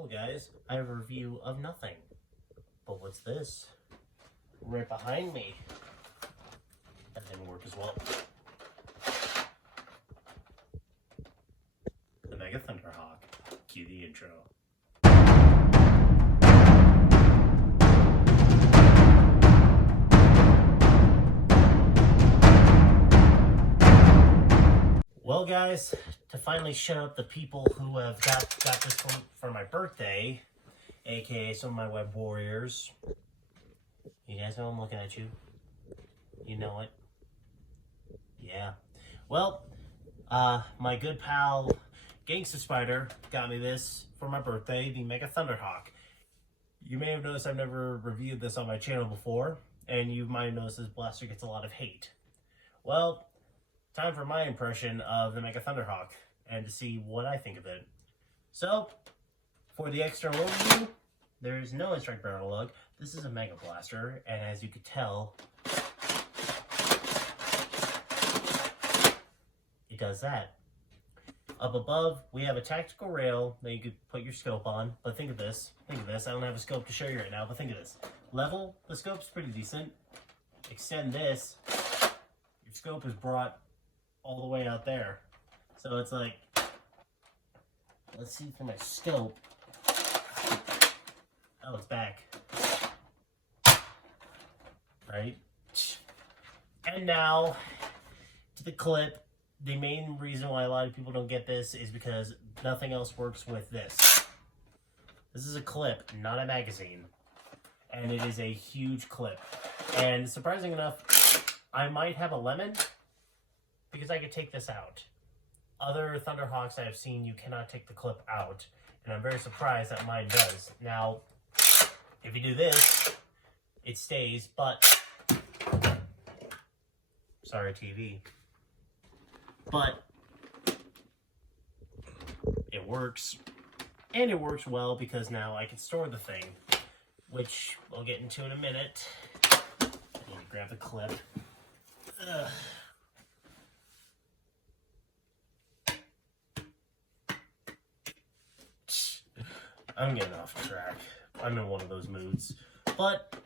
Well guys, I have a review of nothing. But what's this? Right behind me. That didn't work as well. The Mega Thunderhawk. Cue the intro. Well guys, to finally shut up the people who have got this for my birthday, aka some of my web warriors. You guys know I'm looking at you. You know it. Yeah. Well, my good pal Gangsta Spider got me this for my birthday, the Mega Thunderhawk. You may have noticed I've never reviewed this on my channel before, and you might have noticed this blaster gets a lot of hate. Well, time for my impression of the Mega Thunderhawk and to see what I think of it. So, for the external overview, there's no strike barrel lug. This is a Mega Blaster, and as you could tell, it does that. Up above, we have a tactical rail that you could put your scope on, but think of this. I don't have a scope to show you right now, but think of this. Level, the scope's pretty decent. Extend this, your scope is brought all the way out there. So it's like, let's see for my scope. Oh, it's back. Right? And now, to the clip. The main reason why a lot of people don't get this is because nothing else works with this. This is a clip, not a magazine. And it is a huge clip. And surprising enough, I might have a lemon because I could take this out. Other Thunderhawks I have seen, you cannot take the clip out. And I'm very surprised that mine does. Now, if you do this, it stays, but... Sorry, TV. But it works, and it works well because now I can store the thing, which we'll get into in a minute. I need to grab the clip. Ugh. I'm getting off track. I'm in one of those moods. But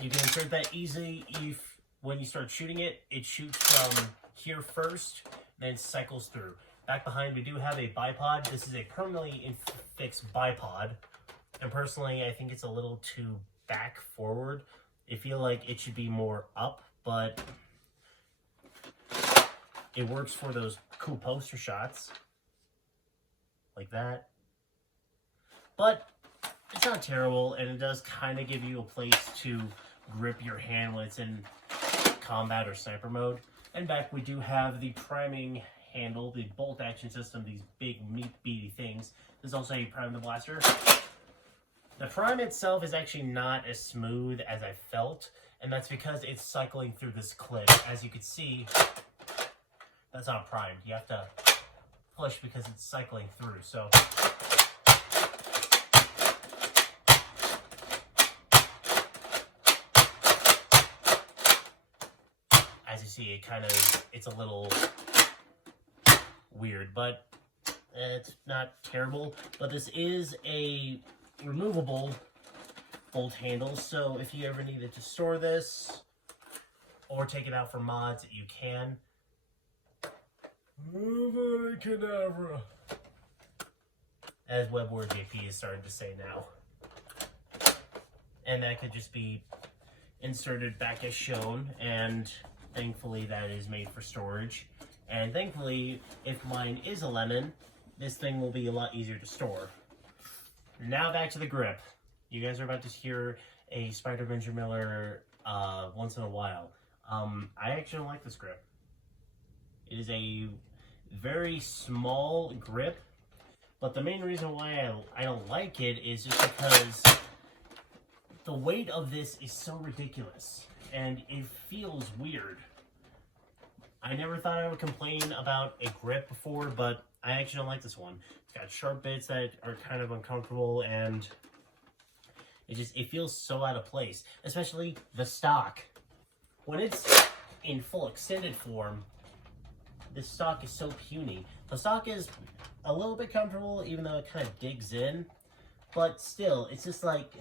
you can insert that easily if when you start shooting it, it shoots from here first, then cycles through. Back behind, we do have a bipod. This is a permanently fixed bipod. And personally, I think it's a little too back forward. I feel like it should be more up, but it works for those cool poster shots. Like that. But it's not terrible, and it does kind of give you a place to grip your hand when it's in combat or sniper mode. And back we do have the priming handle, the bolt action system, these big meat beady things. There's also how you prime the blaster. The prime itself is actually not as smooth as I felt, and that's because it's cycling through this clip. As you can see, that's not primed. You have to push because it's cycling through. So as you see, it's a little weird, but it's not terrible. But this is a removable bolt handle, so if you ever needed to store this or take it out for mods, you can. Cadabra, as WebWord JP is starting to say now. And that could just be inserted back as shown, and thankfully that is made for storage. And thankfully, if mine is a lemon, this thing will be a lot easier to store. Now back to the grip. You guys are about to hear a Spider Benjamin Miller once in a while. I actually don't like this grip. It is a very small grip, but the main reason why I don't like it is just because the weight of this is so ridiculous, and it feels weird. I never thought I would complain about a grip before, but I actually don't like this one. It's got sharp bits that are kind of uncomfortable, and it feels so out of place, especially the stock. When it's in full extended form, this stock is so puny. The stock is a little bit comfortable, even though it kind of digs in, But still, it's just like,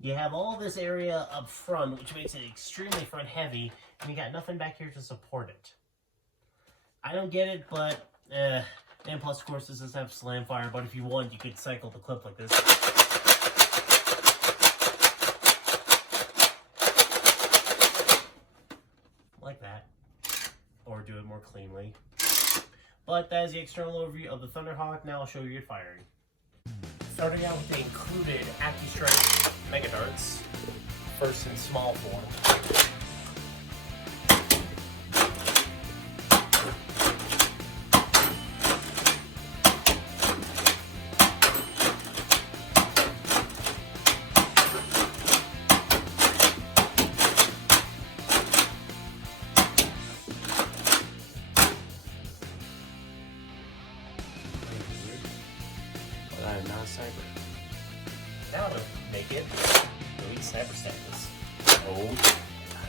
you have all this area up front, which makes it extremely front heavy, and you got nothing back here to support it. I don't get it, but, and plus, of course, this doesn't have slam fire, but if you want, you could cycle the clip like this. Like that. Or do it more cleanly. But that is the external overview of the Thunderhawk. Now I'll show you it firing. Starting out with the included AccuStrike Mega Darts, first in small form. But I am not a sniper. Now to make it elite sniper status. Oh yeah.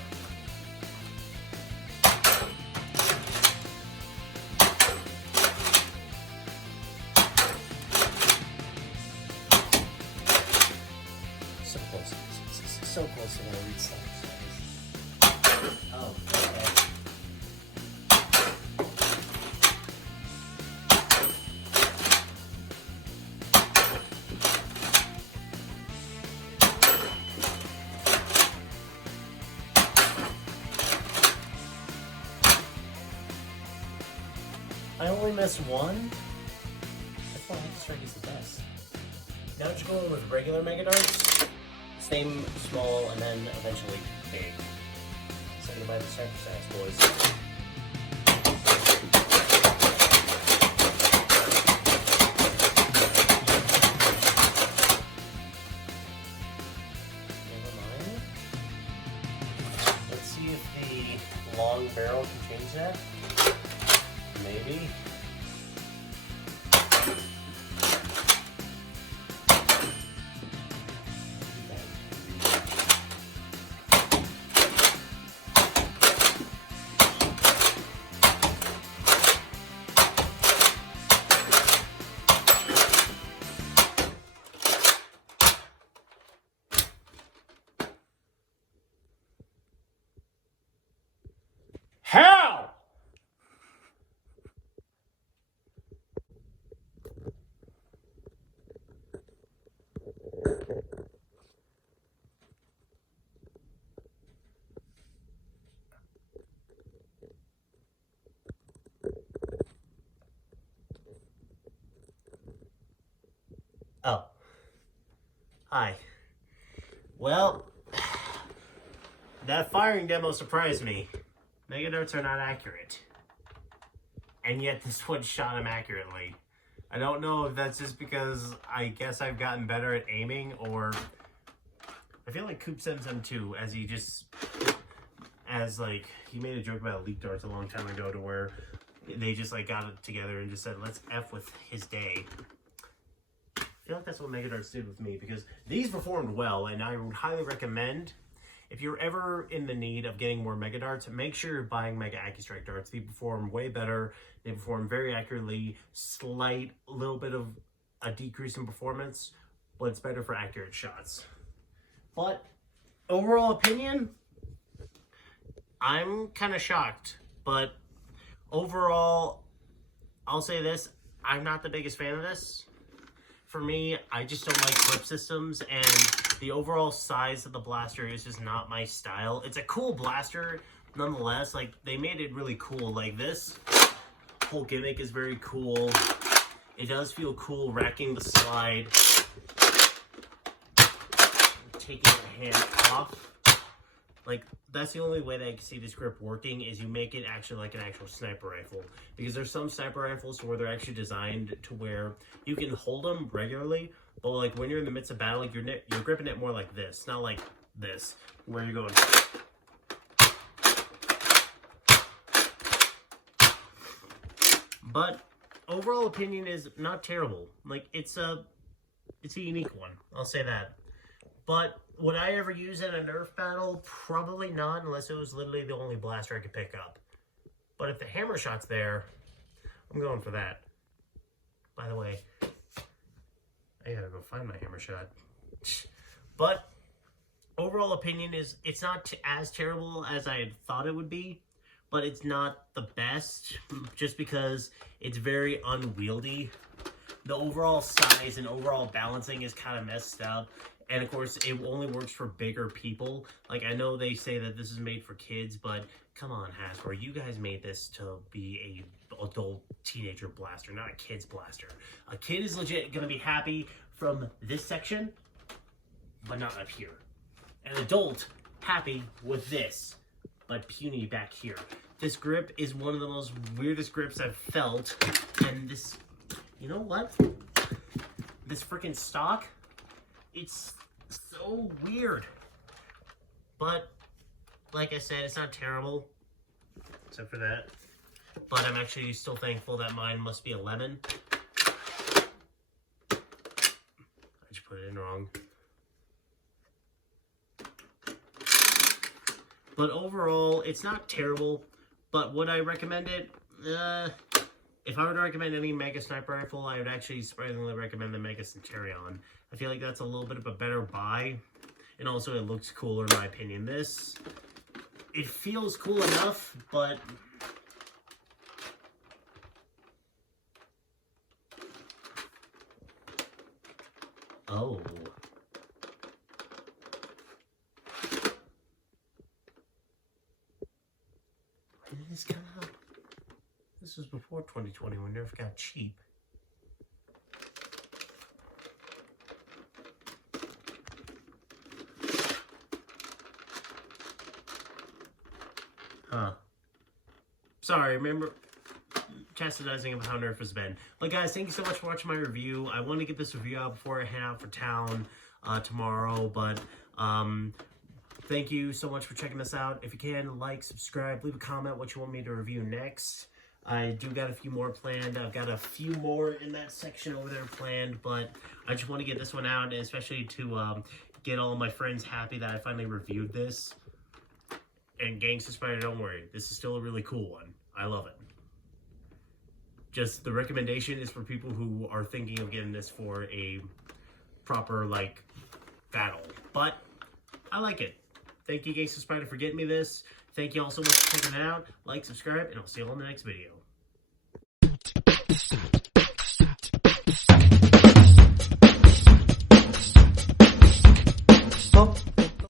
So close. So close to my elite sniper status. Oh, okay. I only missed one. That's why AccuStrike is the best. Now just going with regular Mega Darts. Same small and then eventually big. Say goodbye to sniper status, boys. Let's see if the long barrel can change that. Maybe. How? Oh. Hi. Well, that firing demo surprised me. Mega Darts are not accurate. And yet this one shot him accurately. I don't know if that's just because I guess I've gotten better at aiming, or I feel like Coop sends them too, as he just, as like, he made a joke about leak darts a long time ago to where they just like got it together and just said, let's F with his day. I feel like that's what Mega Darts did with me, because these performed well, and I would highly recommend, if you're ever in the need of getting more Mega Darts, make sure you're buying Mega AccuStrike darts. They perform way better. They perform very accurately. Slight little bit of a decrease in performance, but it's better for accurate shots. But overall opinion, I'm kind of shocked. But overall, I'll say this, I'm not the biggest fan of this. For me, I just don't like clip systems, and the overall size of the blaster is just not my style. It's a cool blaster, nonetheless. Like, they made it really cool. Like, this whole gimmick is very cool. It does feel cool racking the slide, taking your hand off. Like, that's the only way that I can see this grip working, is you make it actually like an actual sniper rifle. Because there's some sniper rifles where they're actually designed to where you can hold them regularly, but like when you're in the midst of battle, like you're gripping it more like this, not like this, where you're going. But overall opinion is not terrible. Like, it's a unique one, I'll say that. But would I ever use it in a Nerf battle? Probably not, unless it was literally the only blaster I could pick up. But if the hammer shot's there, I'm going for that. By the way, I gotta go find my hammer shot. But overall opinion is it's not as terrible as I had thought it would be, but it's not the best just because it's very unwieldy. The overall size and overall balancing is kind of messed up. And of course, it only works for bigger people. Like, I know they say that this is made for kids, but come on, Hasbro, you guys made this to be a adult teenager blaster, not a kid's blaster. A kid is legit gonna be happy from this section, but not up here. An adult happy with this, but puny back here. This grip is one of the most weirdest grips I've felt, and this, you know what? This freaking stock, it's so weird. But, like I said, it's not terrible, except for that. But I'm actually still thankful that mine must be a lemon. I just put it in wrong. But overall, it's not terrible. But would I recommend it? If I were to recommend any Mega Sniper Rifle, I would actually surprisingly recommend the Mega Centurion. I feel like that's a little bit of a better buy. And also, it looks cooler in my opinion. This, it feels cool enough, but... Oh. This kind of... This was before 2020 when Nerf got cheap. Huh. Sorry, remember chastising of how Nerf has been. But guys, thank you so much for watching my review. I want to get this review out before I head out for town tomorrow, but thank you so much for checking this out. If you can, like, subscribe, leave a comment what you want me to review next. I do got a few more planned. I've got a few more in that section over there planned, but I just want to get this one out, and especially to get all of my friends happy that I finally reviewed this. And Gangsta Spider, don't worry. This is still a really cool one. I love it. Just the recommendation is for people who are thinking of getting this for a proper, like, battle. But I like it. Thank you, Gangsta Spider, for getting me this. Thank you all so much for checking it out. Like, subscribe, and I'll see you all in the next video.